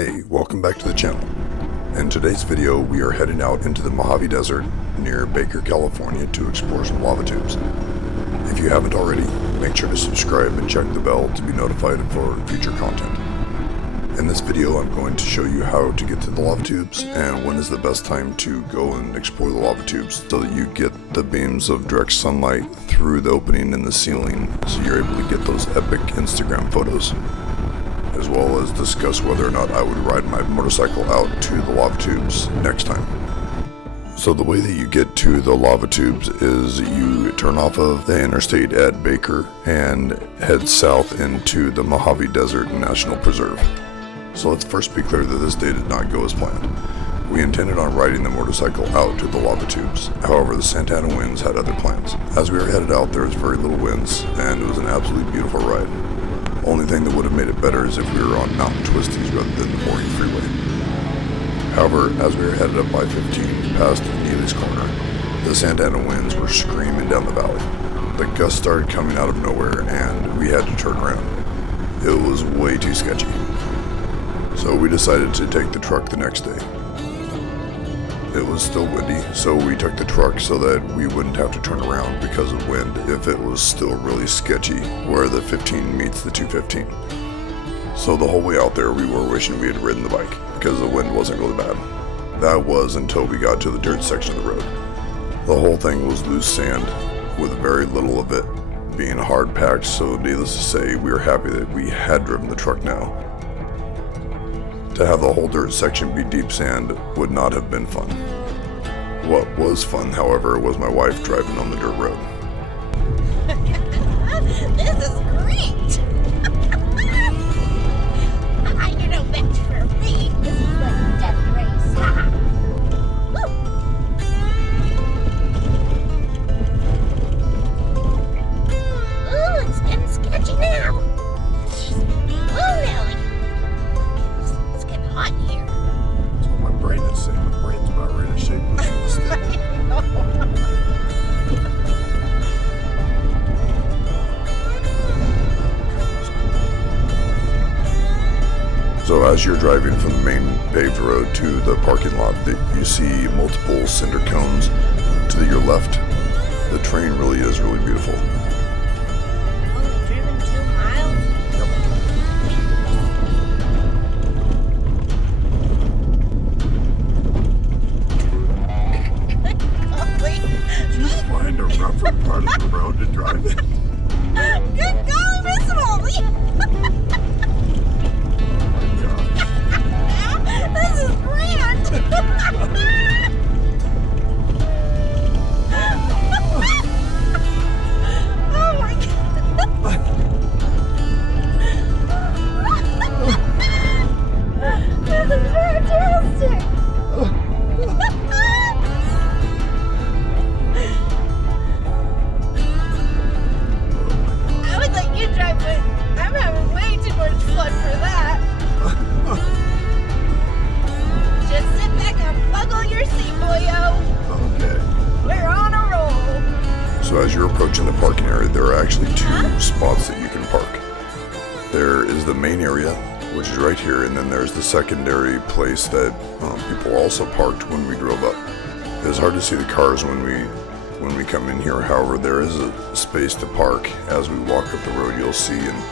Hey, welcome back to the channel. In today's video, we are heading out into the Mojave Desert near Baker, California to explore some lava tubes. If you haven't already, make sure to subscribe and check the bell to be notified for future content. In this video, I'm going to show you how to get to the lava tubes and when is the best time to go and explore the lava tubes so that you get the beams of direct sunlight through the opening in the ceiling so you're able to get those epic Instagram photos, as well as discuss whether or not I would ride my motorcycle out to the lava tubes next time. So the way that you get to the lava tubes is you turn off of the interstate at Baker and head south into the Mojave Desert National Preserve. So let's first be clear that this day did not go as planned. We intended on riding the motorcycle out to the lava tubes. However, the Santa Ana winds had other plans. As we were headed out, there was very little winds, and it was an absolutely beautiful ride. Only thing that would have made it better is if we were on mountain twisties rather than the morning freeway. However, as we were headed up I-15 past Neely's Corner, the Santa Ana winds were screaming down the valley. The gusts started coming out of nowhere and we had to turn around. It was way too sketchy. So we decided to take the truck the next day. It was still windy, so we took the truck so that we wouldn't have to turn around because of wind if it was still really sketchy where the 15 meets the 215. So the whole way out there we were wishing we had ridden the bike because the wind wasn't really bad. That was until we got to the dirt section of the road. The whole thing was loose sand with very little of it being hard packed, so needless to say we were happy that we had driven the truck now. To have the whole dirt section be deep sand would not have been fun. What was fun, however, was my wife driving on the dirt road. This is great! You know, that's for me. This is like a death race. Woo! Ooh, it's getting sketchy now. Oh, Nelly. It's getting hot in here. That's what my brain is saying. My brain's about ready to shake this stick. So as you're driving from the main paved road to the parking lot, you see multiple cinder cones to your left. The terrain really is really beautiful. Only driven 2 miles? Did you find a rougher part of the road to drive in? Good golly, Miss Molly! This is grand! Oh my god! This is fantastic! I would let you drive, but I'm having way too much fun for that. Just sit back and buckle your seat, boyo. Okay. We're on a roll. So as you're approaching the parking area, there are actually 2 spots that you can park. There is the main area, which is right here, and then there's the secondary place that people also parked when we drove up. It's hard to see the cars when we come in here. However, there is a space to park. As we walk up the road, you'll see, and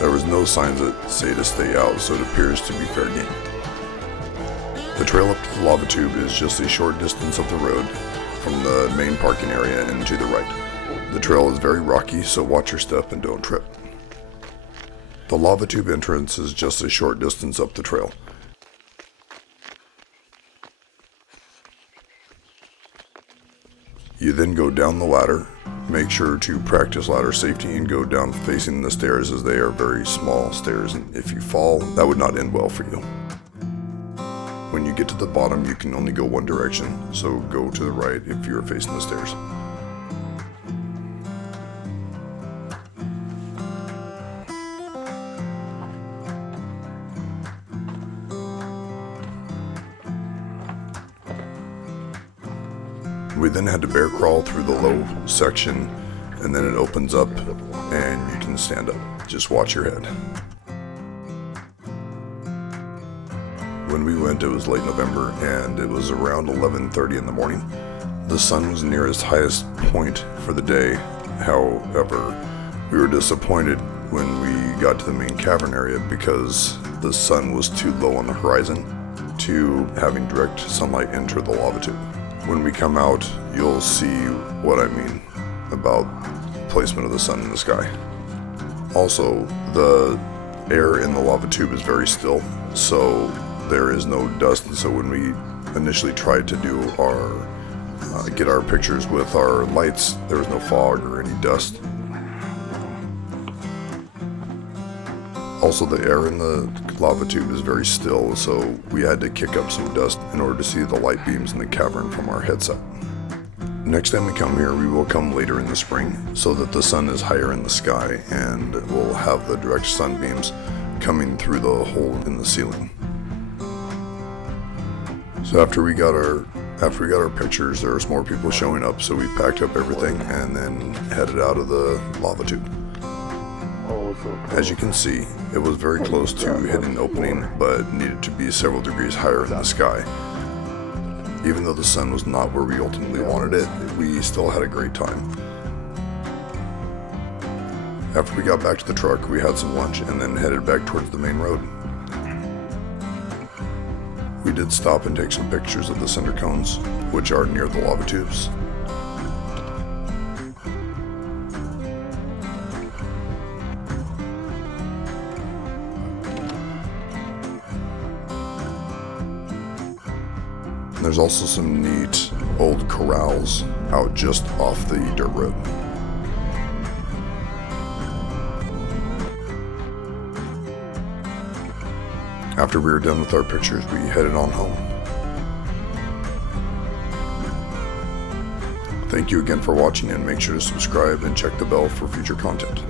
there was no signs that say to stay out, so it appears to be fair game. The trail up to the lava tube is just a short distance up the road from the main parking area and to the right. The trail is very rocky, so watch your step and don't trip. The lava tube entrance is just a short distance up the trail. You then go down the ladder. Make sure to practice ladder safety and go down facing the stairs, as they are very small stairs, and if you fall, that would not end well for you. When you get to the bottom, you can only go one direction, so go to the right if you're facing the stairs. We then had to bear crawl through the low section, and then it opens up and you can stand up. Just watch your head. When we went, it was late November, and it was around 11:30 in the morning. The sun was near its highest point for the day. However, we were disappointed when we got to the main cavern area because the sun was too low on the horizon to having direct sunlight enter the lava tube. When we come out, you'll see what I mean about placement of the sun in the sky. Also, the air in the lava tube is very still, so there is no dust, and so when we initially tried to do our get our pictures with our lights, there was no fog or any dust. Also, the air in the lava tube is very still, so we had to kick up some dust in order to see the light beams in the cavern from our headset. Next time we come here, we will come later in the spring so that the sun is higher in the sky and we'll have the direct sunbeams coming through the hole in the ceiling. So after we got our pictures, there was more people showing up, so we packed up everything and then headed out of the lava tube. As you can see, it was very close to hitting the opening, but needed to be several degrees higher in the sky. Even though the sun was not where we ultimately wanted it, we still had a great time. After we got back to the truck, we had some lunch and then headed back towards the main road. We did stop and take some pictures of the cinder cones, which are near the lava tubes. There's also some neat old corrals out just off the dirt road. After we were done with our pictures, we headed on home. Thank you again for watching, and make sure to subscribe and check the bell for future content.